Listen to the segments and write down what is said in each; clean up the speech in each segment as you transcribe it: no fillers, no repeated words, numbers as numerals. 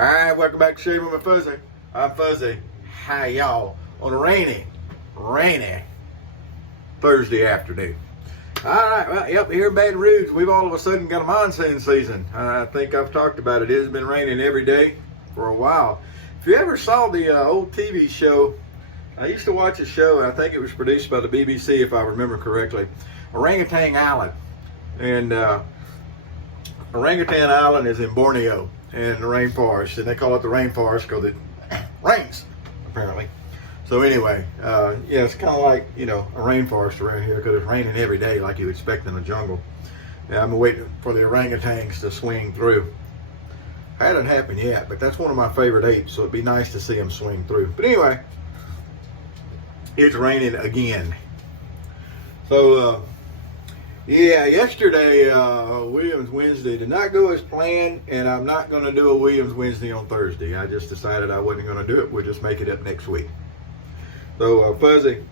All right, welcome back to Shaving with Fuzzy. I'm Fuzzy. How y'all on a rainy Thursday afternoon? All right, well, yep, here in Baton Rouge, we've all of a sudden got a monsoon season. I think I've talked about it. It has been raining every day for a while. If you ever saw the old TV show, I used to watch a show, and I think it was produced by the BBC, if I remember correctly, Orangutan Island. And Orangutan Island is in Borneo, in the rainforest, and they call it the rainforest because it rains, apparently. So anyway, yeah, it's kind of like, you know, a rainforest around here because it's raining every day like you expect in the jungle. And I'm waiting for the orangutans to swing through. Hasn't happened yet, but that's one of my favorite apes, so it'd be nice to see them swing through. But anyway, it's raining again. So, yeah, yesterday, Williams Wednesday did not go as planned, and I'm not going to do a Williams Wednesday on Thursday. I just decided I wasn't going to do it. We'll just make it up next week. So Fuzzy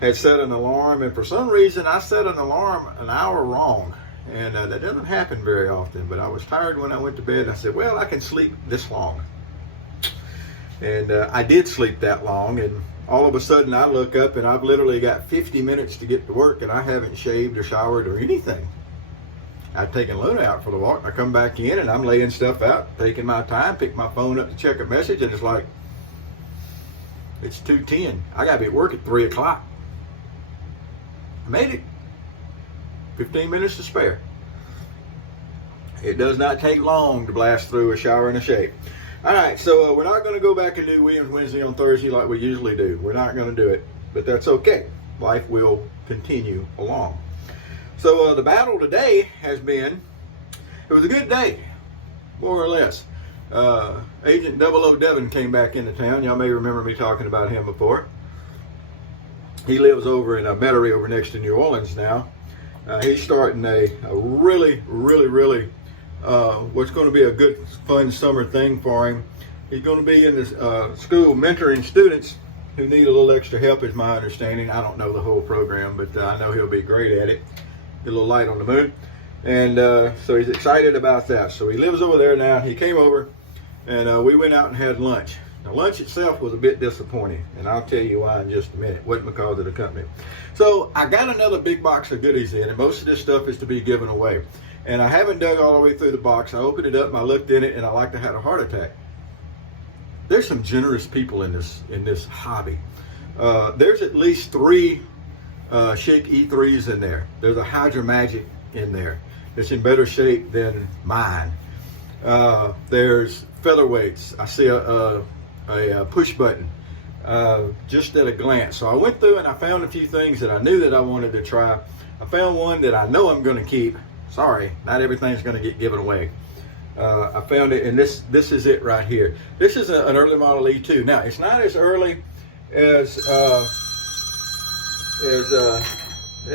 had set an alarm, and for some reason I set an alarm an hour wrong, and that doesn't happen very often, but I was tired when I went to bed. I said, well, I can sleep this long. And I did sleep that long, and all of a sudden I look up and I've literally got 50 minutes to get to work, and I haven't shaved or showered or anything. I've taken Luna out for the walk, and I come back in and I'm laying stuff out, taking my time, pick my phone up to check a message, and it's like, it's 2:10. I gotta be at work at 3 o'clock. I made it. 15 minutes to spare. It does not take long to blast through a shower and a shave. All right, so we're not going to go back and do Williams Wednesday on Thursday like we usually do. We're not going to do it, but that's okay. Life will continue along. So the battle today has been, it was a good day, more or less. Agent 00 Devin came back into town. Y'all may remember me talking about him before. He lives over in Metairie over next to New Orleans now. He's starting a really what's going to be a good, fun summer thing for him. He's going to be in this school mentoring students who need a little extra help, is my understanding. I don't know the whole program, but I know he'll be great at it. Get a little light on the moon. And so he's excited about that. So he lives over there now. He came over, and we went out and had lunch. Now, lunch itself was a bit disappointing, and I'll tell you why in just a minute. Wasn't because of the company. So I got another big box of goodies in, and most of this stuff is to be given away. And I haven't dug all the way through the box. I opened it up and I looked in it, and I like to have a heart attack. There's some generous people in this hobby. There's at least 3 Schick E3s in there. There's a Hydra Magic in there. It's in better shape than mine. There's featherweights. I see a push button just at a glance. So I went through and I found a few things that I knew that I wanted to try. I found one that I know I'm going to keep. Sorry, not everything's going to get given away. I found it, and this is it right here. This is an early model E2. Now, it's not as early as yeah,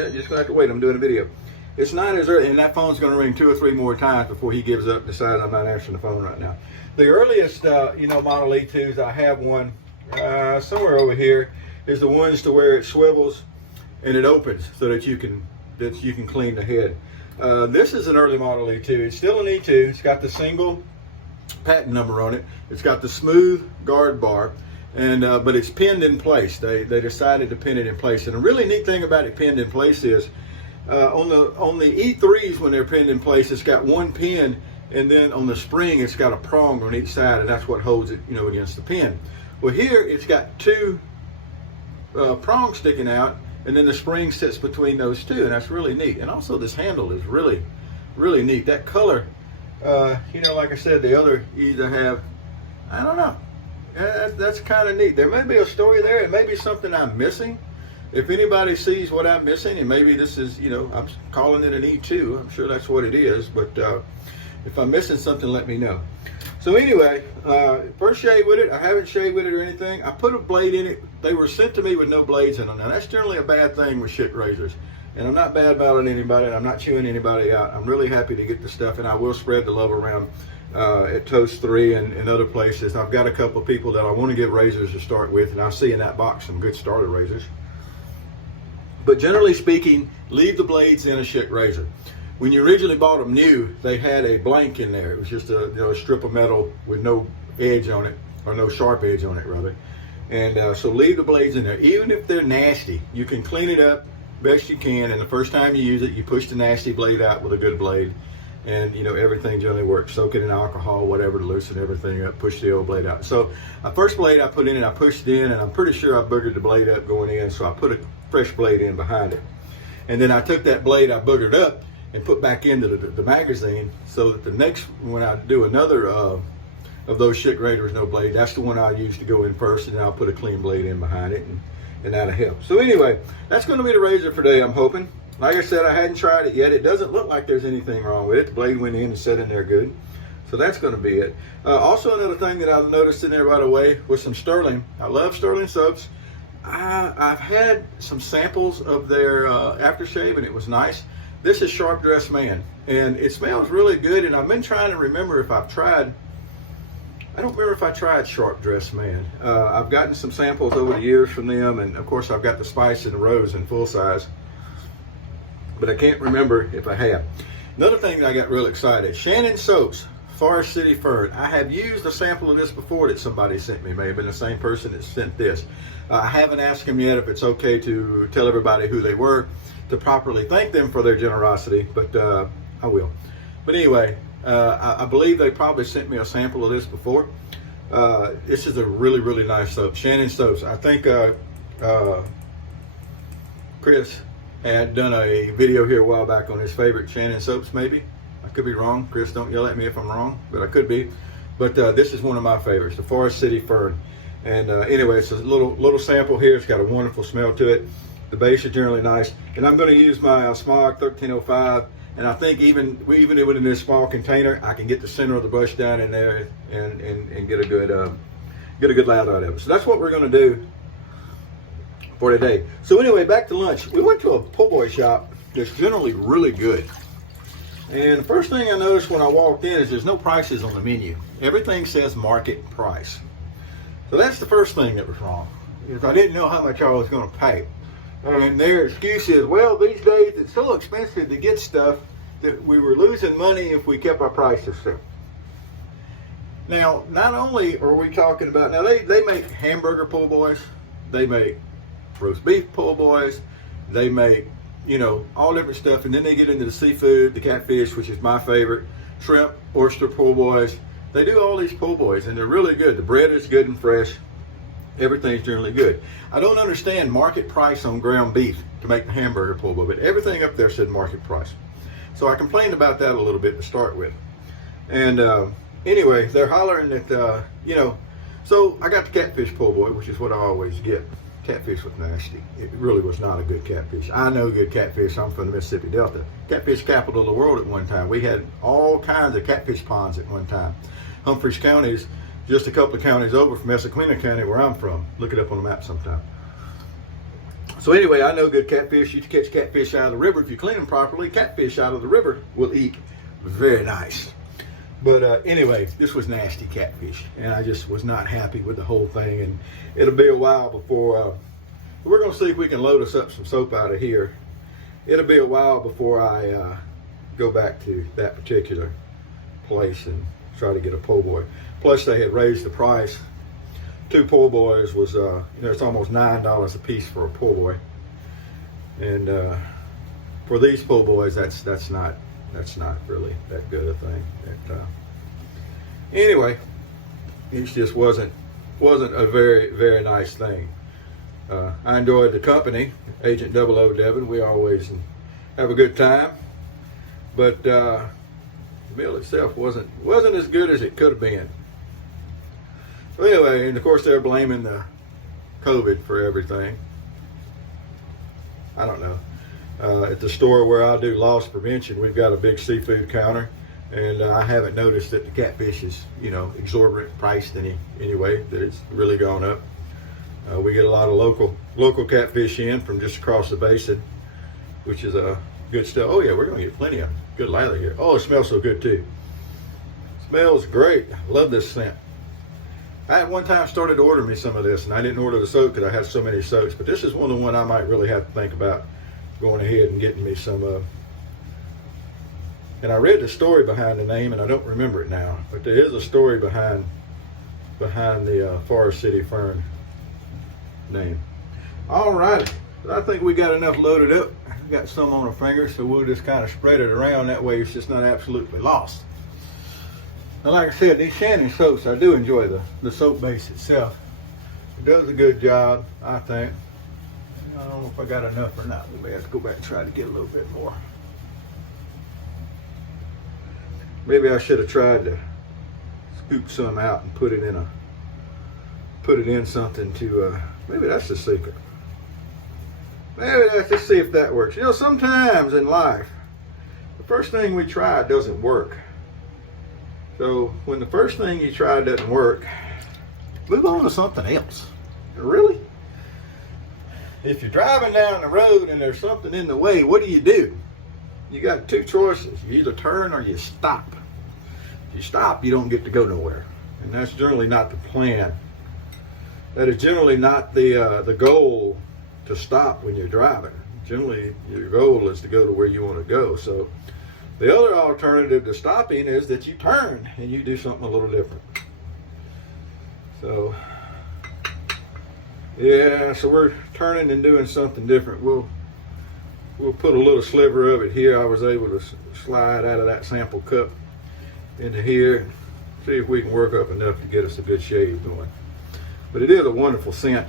just gonna have to wait. I'm doing a video. It's not as early, and that phone's going to ring 2 or 3 more times before he gives up and decides I'm not answering the phone right now. The earliest, model E2s, I have one somewhere over here, is the ones to where it swivels and it opens so that you can clean the head. This is an early model E2. It's still an E2. It's got the single patent number on it. It's got the smooth guard bar, and but it's pinned in place. They decided to pin it in place. And a really neat thing about it pinned in place is on the E3s, when they're pinned in place, it's got one pin, and then on the spring it's got a prong on each side, and that's what holds it, against the pin. Well, here it's got 2 prongs sticking out, and then the spring sits between those 2, and that's really neat. And also this handle is really neat. That color, like I said, the other E's I have, I don't know. That's kind of neat. There may be a story there. It may be something I'm missing. If anybody sees what I'm missing, and maybe this is, I'm calling it an E2. I'm sure that's what it is. But if I'm missing something, let me know. So anyway, first shave with it. I haven't shaved with it or anything. I put a blade in it. They were sent to me with no blades in them. Now that's generally a bad thing with Schick razors. And I'm not bad mouthing anybody, and I'm not chewing anybody out. I'm really happy to get the stuff, and I will spread the love around at Toast 3 and other places. I've got a couple of people that I want to get razors to start with, and I'll see in that box some good starter razors. But generally speaking, leave the blades in a Schick razor. When you originally bought them new, they had a blank in there. It was just a, a strip of metal with no edge on it, or no sharp edge on it rather. And so leave the blades in there. Even if they're nasty, you can clean it up best you can, and the first time you use it, you push the nasty blade out with a good blade, and everything generally works. Soak it in alcohol, whatever, to loosen everything up, push the old blade out. So the first blade I put in, and I pushed it in, and I'm pretty sure I boogered the blade up going in, so I put a fresh blade in behind it. And then I took that blade I boogered up and put back into the magazine, so that the next, when I do another of those Schick Raiders no blade, that's the one I'll use to go in first, and then I'll put a clean blade in behind it, and that'll help. So anyway, that's going to be the razor for today, I'm hoping. Like I said, I hadn't tried it yet. It doesn't look like there's anything wrong with it. The blade went in and set in there good. So that's going to be it. Also, another thing that I noticed in there right away was some Sterling. I love Sterling soaps. I've had some samples of their aftershave, and it was nice. This is Sharp Dressed Man, and it smells really good, and I've been trying to remember if I've tried, I don't remember if I tried Sharp Dressed Man. I've gotten some samples over the years from them, and of course I've got the Spice and the Rose in full size, but I can't remember if I have. Another thing that I got real excited, Shannon soaps, Forest City Fern. I have used a sample of this before that somebody sent me. May have been the same person that sent this. I haven't asked them yet if it's okay to tell everybody who they were, to properly thank them for their generosity, but I will. But anyway, I believe they probably sent me a sample of this before. This is a really, really nice soap. Shannon soaps. I think Chris had done a video here a while back on his favorite Shannon soaps, maybe. I could be wrong. Chris, don't yell at me if I'm wrong, but I could be. But this is one of my favorites, the Forest City Fern. And anyway, it's a little sample here. It's got a wonderful smell to it. The base is generally nice. And I'm going to use my Smog 1305. And I think even in this small container, I can get the center of the brush down in there and get a good lather out of it. So that's what we're going to do for today. So anyway, back to lunch. We went to a po' boy shop that's generally really good. And the first thing I noticed when I walked in is there's no prices on the menu. Everything says market price. So that's the first thing that was wrong, is I didn't know how much I was going to pay. And their excuse is, well, these days it's so expensive to get stuff that we were losing money if we kept our prices still. Now, not only are we talking about, now they make hamburger po' boys, they make roast beef po' boys, they make, all different stuff, and then they get into the seafood, the catfish, which is my favorite, shrimp, oyster po' boys. They do all these po' boys, and they're really good. The bread is good and fresh. Everything's generally good. I don't understand market price on ground beef to make the hamburger po' boy, but everything up there said market price. So I complained about that a little bit to start with. And anyway, they're hollering that, so I got the catfish po' boy, which is what I always get. Catfish was nasty. It really was not a good catfish. I know good catfish. I'm from the Mississippi Delta. Catfish capital of the world at one time. We had all kinds of catfish ponds at one time. Humphreys County is just a couple of counties over from Essequina County, where I'm from. Look it up on the map sometime. So anyway, I know good catfish. You catch catfish out of the river. If you clean them properly, catfish out of the river will eat very nice. But anyway, this was nasty catfish, and I just was not happy with the whole thing. And it'll be a while before, we're going to see if we can load us up some soap out of here. It'll be a while before I go back to that particular place and try to get a po' boy. Plus, they had raised the price. 2 po' boys was, it's almost $9 a piece for a po' boy. And for these po' boys, that's not really that good a thing. Anyway, it just wasn't a very, very nice thing. I enjoyed the company, Agent 00 Devin. We always have a good time, but the meal itself wasn't as good as it could have been. So anyway, and of course they're blaming the COVID for everything. I don't know. At the store where I do loss prevention, we've got a big seafood counter, and I haven't noticed that the catfish is, exorbitant priced anyway, that it's really gone up. We get a lot of local catfish in from just across the basin, which is good stuff. Oh yeah, we're gonna get plenty of good lather here. Oh, it smells so good too. Smells great. I love this scent. I at one time started to order me some of this, and I didn't order the soap because I had so many soaps, but this is one of the ones I might really have to think about going ahead and getting me some of. And I read the story behind the name, and I don't remember it now, but there is a story behind the Forest City Fern name. All right, but I think we got enough loaded up. We got some on our fingers, so we'll just kind of spread it around. That way it's just not absolutely lost. Now, like I said, these Shannon soaps, I do enjoy the soap base itself. It does a good job, I think. I don't know if I got enough or not. We may have to go back and try to get a little bit more. Maybe I should have tried to scoop some out and put it in something to, maybe that's the secret. Maybe let's see if that works. You know, sometimes in life, the first thing we try doesn't work. So when the first thing you try doesn't work, move on to something else. Really? If you're driving down the road and there's something in the way, what do? You got two choices. You either turn or you stop. If you stop, you don't get to go nowhere. And that's generally not the plan. That is generally not the goal, to stop when you're driving. Generally, your goal is to go to where you want to go. So the other alternative to stopping is that you turn and you do something a little different. So yeah, so we're turning and doing something different. We'll put a little sliver of it here. I was able to slide out of that sample cup into here and see if we can work up enough to get us a good shave going. But it is a wonderful scent.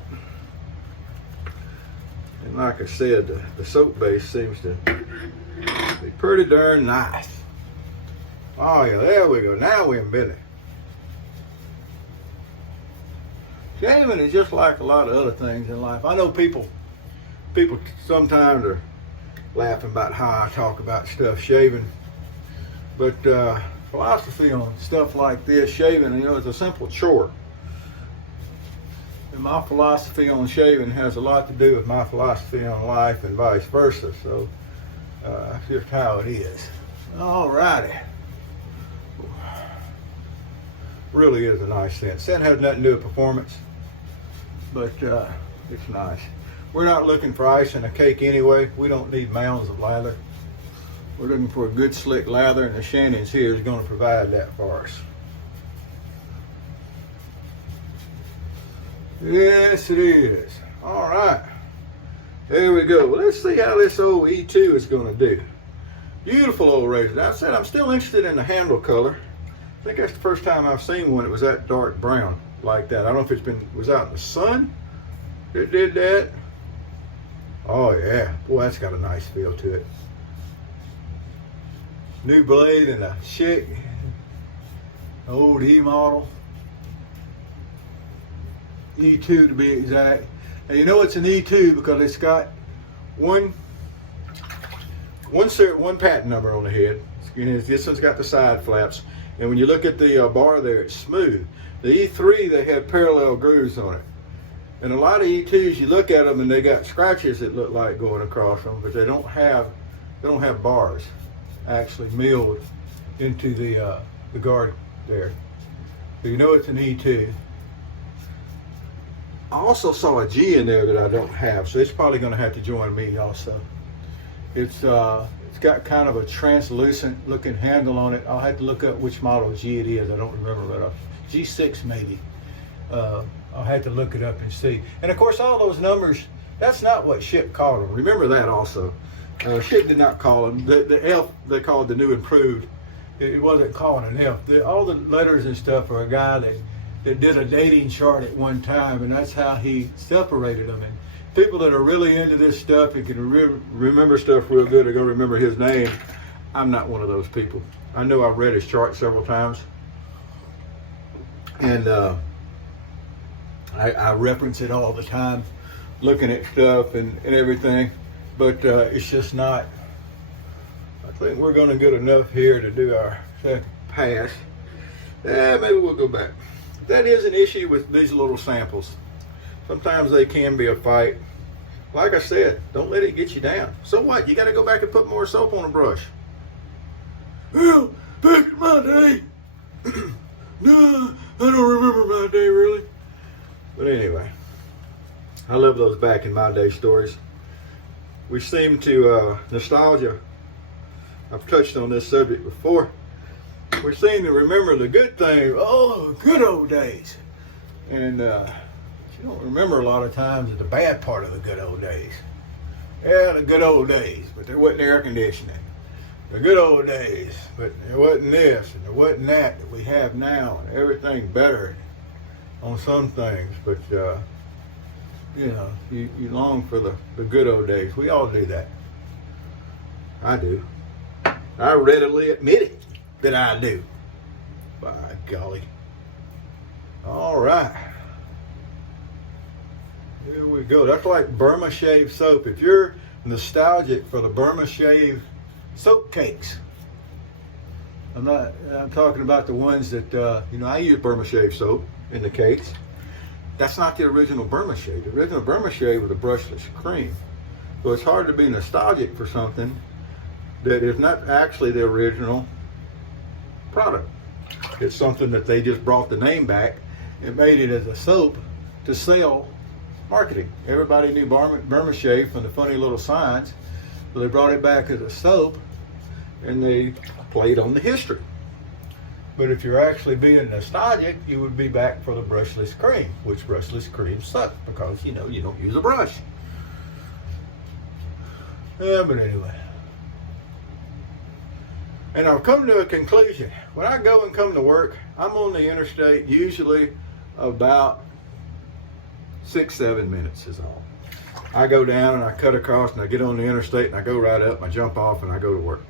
And like I said, the soap base seems to be pretty darn nice. Oh yeah, there we go. Now we're in business. Shaving is just like a lot of other things in life. I know people sometimes are laughing about how I talk about stuff shaving, but philosophy on stuff like this, shaving, you know, it's a simple chore. And my philosophy on shaving has a lot to do with my philosophy on life and vice versa. So that's just how it is. All righty. Really is a nice scent. Scent has nothing to do with performance, but it's nice. We're not looking for ice in a cake anyway. We don't need mounds of lather. We're looking for a good slick lather, and the Shannon's here is going to provide that for us. Yes, it is. All right. There we go. Well, let's see how this old E2 is going to do. Beautiful old razor. Now, I said I'm still interested in the handle color. I think that's the first time I've seen one that was that dark brown like that. I don't know if was out in the sun that did that. Oh yeah, boy, that's got a nice feel to it. New blade and a Schick, old E model. E2 to be exact. Now you know it's an E2 because it's got one patent number on the head. This one's got the side flaps. And when you look at the bar there, it's smooth. The E3, they have parallel grooves on it. And a lot of E2s, you look at them and they got scratches that look like going across them, but they don't have bars actually milled into the guard there. So you know it's an E2. I also saw a G in there that I don't have, so it's probably going to have to join me also. It's got kind of a translucent looking handle on it. I'll have to look up which model G it is. I don't remember, but G6 maybe. I'll have to look it up and see. And of course, all those numbers, that's not what Schick called them. Remember that also. Schick did not call them. The F they called the new improved. It wasn't called an F. All the letters and stuff are a guy that did a dating chart at one time, and that's how he separated them. And people that are really into this stuff and can remember stuff real good are going to remember his name. I'm not one of those people. I know I've read his chart several times, and I reference it all the time, looking at stuff and everything, but it's just not. I think we're going to get enough here to do our second pass. Maybe we'll go back. That is an issue with these little samples. Sometimes they can be a fight. Like I said, don't let it get you down. So what? You got to go back and put more soap on a brush. Well, back in my day. No, I don't remember my day really. But anyway, I love those back in my day stories. We seem to, nostalgia I've touched on this subject before. We seem to remember the good things, oh, good old days. And you don't remember a lot of times the bad part of the good old days. Yeah, the good old days, but there wasn't air conditioning. The good old days, but there wasn't this and there wasn't that we have now, and everything better on some things. But you know, you long for the good old days. We all do that. I do. I readily admit it that I do. By golly. All right. Here we go. That's like Burma Shave soap. If you're nostalgic for the Burma Shave soap cakes, I'm talking about the ones that, you know, I use Burma Shave soap in the cakes. That's not the original Burma Shave. The original Burma Shave was a brushless cream. So it's hard to be nostalgic for something that is not actually the original product. It's something that they just brought the name back and made it as a soap to sell marketing. Everybody knew Burma Shave from the funny little signs. So they brought it back as a soap and they played on the history. But if you're actually being nostalgic, you would be back for the brushless cream, which brushless cream sucks because, you know, you don't use a brush. Yeah, but anyway. And I've come to a conclusion. When I go and come to work, I'm on the interstate usually about 6-7 minutes is all. I go down and I cut across and I get on the interstate and I go right up and I jump off and I go to work.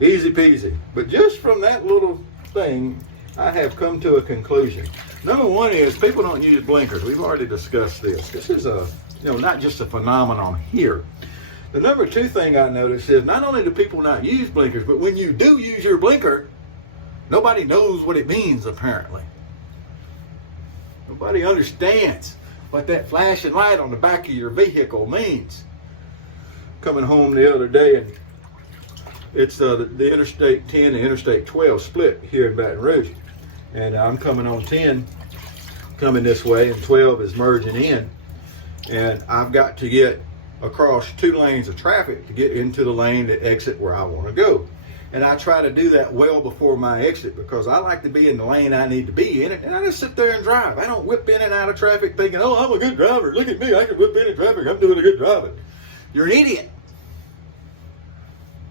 Easy peasy. But just from that little thing, I have come to a conclusion. Number one is people don't use blinkers. We've already discussed this. This is a, you know, not just a phenomenon here. The number two thing I noticed is not only do people not use blinkers, but when you do use your blinker, nobody knows what it means apparently. Nobody understands what that flashing light on the back of your vehicle means. Coming home the other day, and it's the Interstate 10 and Interstate 12 split here in Baton Rouge. And I'm coming on 10, coming this way, and 12 is merging in. And I've got to get across 2 lanes of traffic to get into the lane that exit where I want to go. And I try to do that well before my exit because I like to be in the lane I need to be in, and I just sit there and drive. I don't whip in and out of traffic thinking, oh, I'm a good driver. Look at me, I can whip in traffic. I'm doing a good driving. You're an idiot,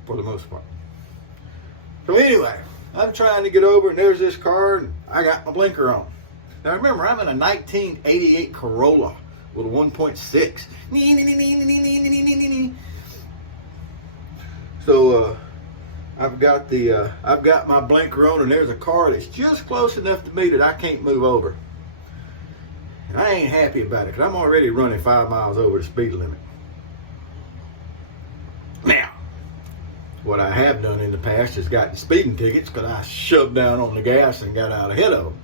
for the most part. So anyway, I'm trying to get over, and there's this car, and I got my blinker on. Now remember, I'm in a 1988 Corolla with a 1.6. So I've got my blinker on, and there's a car that's just close enough to me that I can't move over. And I ain't happy about it because I'm already running 5 miles over the speed limit. Now, what I have done in the past is gotten speeding tickets because I shoved down on the gas and got out ahead of them.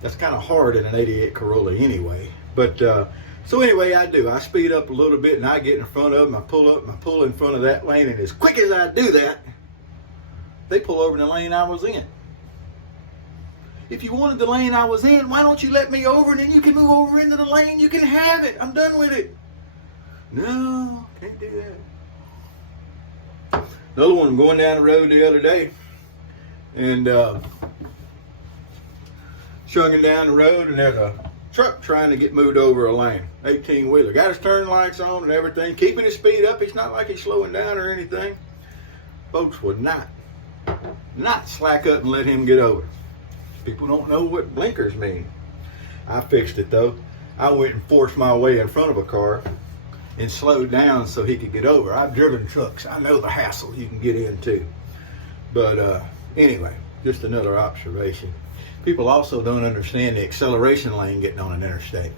That's kind of hard in an 88 Corolla anyway. But so anyway, I do. I speed up a little bit and I get in front of them. I pull up and I pull in front of that lane. And as quick as I do that, they pull over in the lane I was in. If you wanted the lane I was in, why don't you let me over and then you can move over into the lane? You can have it. I'm done with it. No, can't do that. Another one, I'm going down the road the other day and chugging down the road, and there's a truck trying to get moved over a lane, 18-wheeler. Got his turn lights on and everything, keeping his speed up. It's not like he's slowing down or anything. Folks would not slack up and let him get over. People don't know what blinkers mean. I fixed it though. I went and forced my way in front of a car and slowed down so he could get over. I've driven trucks. I know the hassle you can get into. But anyway, just another observation. People also don't understand the acceleration lane getting on an interstate.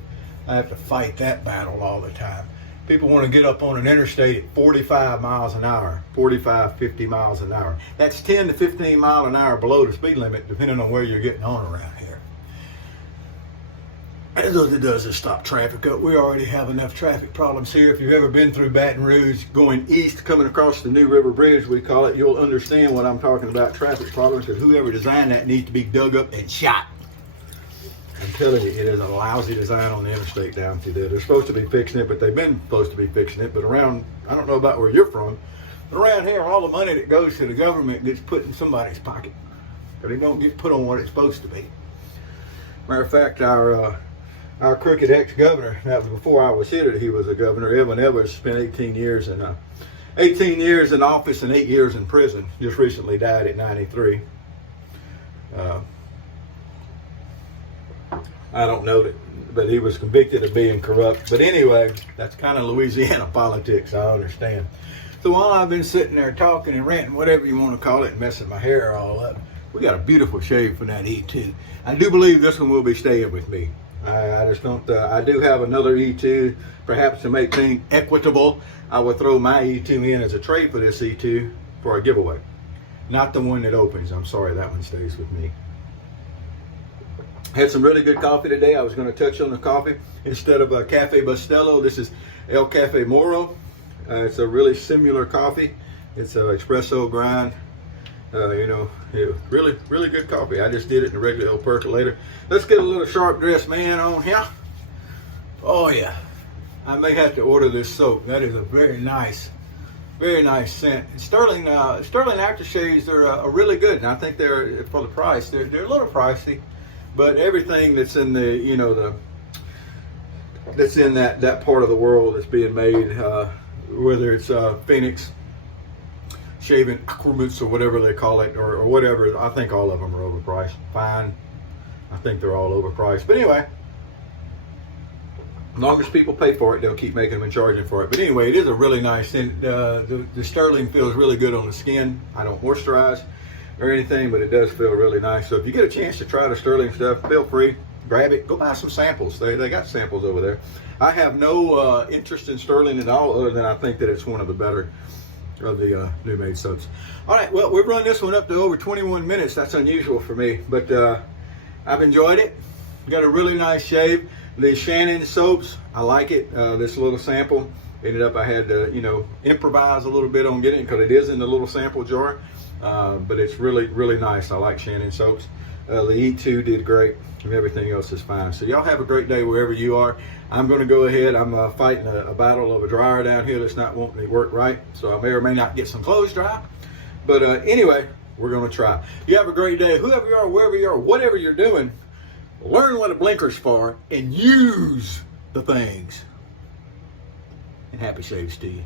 I have to fight that battle all the time. People want to get up on an interstate at 45 miles an hour, 45, 50 miles an hour. That's 10 to 15 miles an hour below the speed limit, depending on where you're getting on around here. As it does is stop traffic up. We already have enough traffic problems here. If you've ever been through Baton Rouge, going east, coming across the New River Bridge, we call it, you'll understand what I'm talking about, traffic problems, because whoever designed that needs to be dug up and shot. I'm telling you, it is a lousy design on the interstate down through there. They're supposed to be fixing it, but they've been supposed to be fixing it. But around, I don't know about where you're from, Around here, all the money that goes to the government gets put in somebody's pocket. But it don't get put on what it's supposed to be. Matter of fact, our crooked ex-governor, that was before I was here that he was a governor, Evan Evers, spent 18 years in office and 8 years in prison. Just recently died at 93. I don't know that, but he was convicted of being corrupt. But anyway, that's kind of Louisiana politics, I understand. So while I've been sitting there talking and ranting, whatever you want to call it, and messing my hair all up, we got a beautiful shave from that E2. I do believe this one will be staying with me. I just don't, I do have another E2, perhaps to make things equitable. I would throw my E2 in as a trade for this E2 for a giveaway. Not the one that opens. I'm sorry, that one stays with me. Had some really good coffee today. I was going to touch on the coffee. Instead of a Cafe Bustelo, this is El Cafe Moro. It's a really similar coffee. It's an espresso grind. Really, really good coffee. I just did it in a regular old percolator. Let's get a little sharp dressed man on here. Oh yeah. I may have to order this soap. That is a very nice scent. Sterling aftershaves are really good, and I think they're, for the price, they're a little pricey. But everything that's in the, that's in that part of the world that's being made, whether it's Phoenix shaving accoutrements or whatever they call it, or whatever, I think all of them are overpriced. Fine. I think they're all overpriced. But anyway, as long as people pay for it, they'll keep making them and charging for it. But anyway, it is a really nice, and the Sterling feels really good on the skin. I don't moisturize or anything, but it does feel really nice. So if you get a chance to try the Sterling stuff, feel free, grab it, go buy some samples. They got samples over there. I have no interest in Sterling at all, other than I think that it's one of the better of the new made soaps. All right, well, we've run this one up to over 21 minutes. That's unusual for me, but I've enjoyed it. Got a really nice shave. The Shannon soaps, I like it. This little sample, ended up I had to, improvise a little bit on getting it because it is in the little sample jar. But it's really, really nice. I like Shannon soaps. The E2 did great, and everything else is fine. So y'all have a great day wherever you are. I'm going to go ahead. I'm fighting a battle of a dryer down here that's not wanting to work right. So I may or may not get some clothes dry. But anyway, we're going to try. You have a great day. Whoever you are, wherever you are, whatever you're doing, learn what a blinker's for and use the things. And happy shaves to you.